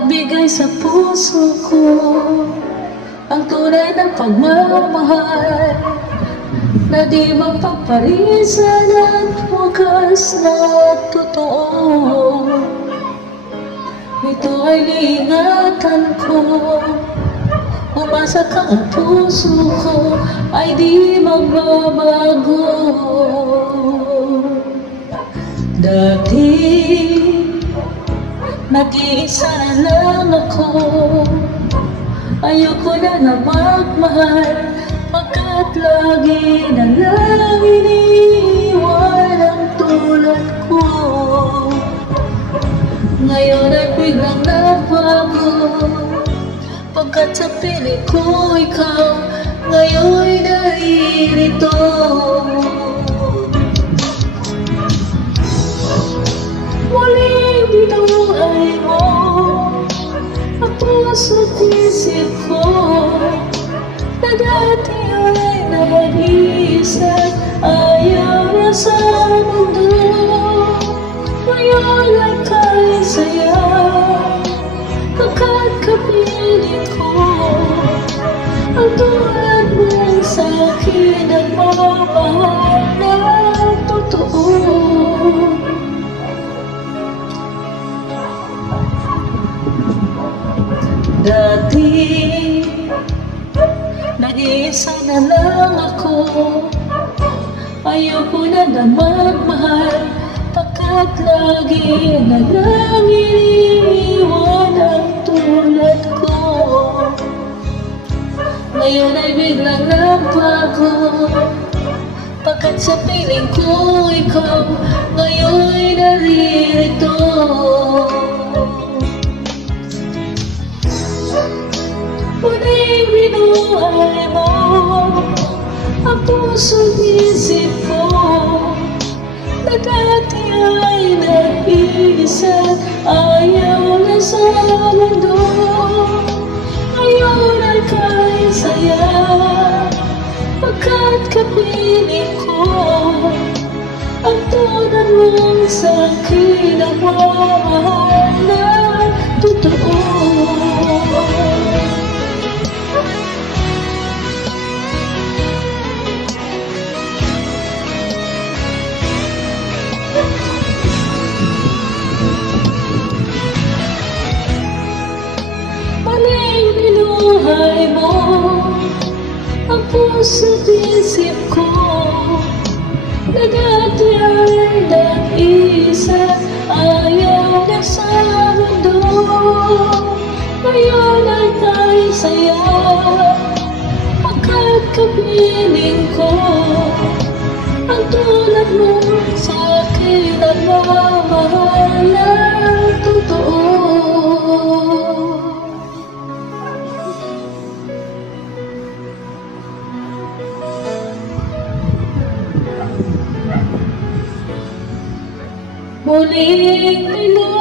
nagbigay sa puso ko ang tunay na pagmamahal na di mapaparisan at wagas na totoo. Ito ay liingatan ko, umasa ka ang puso ko ay di magbabago. Dati nag-iisa na lang ako, ayoko na magmahal, pagkat lagi na lang iniiwan ang tulad ko. Ngayon ay biglang nagbago, pagkat sa piling ko ikaw ngayon'y naririto. Muling binuhay mo ang puso't isip ko, na dati ay nag-iisa, ayaw na sa mundo. Ngayon ay kaya-saya, pagkat kapiling ko ang tulad mong sa'kin ang mamahal na totoo. Dati nag-iisa na lang ako, ayoko na magmahal, pagkat lagi na lang iniiwan ang tulad ko. Ngayon ay biglang nagbago, pagkat sa piling ko ikaw ngayon'y naririto. Muling binuhay mo ang puso't isip ko, na dati ay nag-iisa, ayaw na sa mundo. Ngayon ay kaya-saya, pagkat kapiling ko ang tulad mong sa'kin ang mamahal na totoo. Muling binuhay mo ang puso't isip ko, na dati ay nag-iisa, ayaw na sa mundo. Ngayon ay kaya-saya, pagkat kapiling ko ang tulad mo sa'kin ang mamahal na totoo. Muling binuhay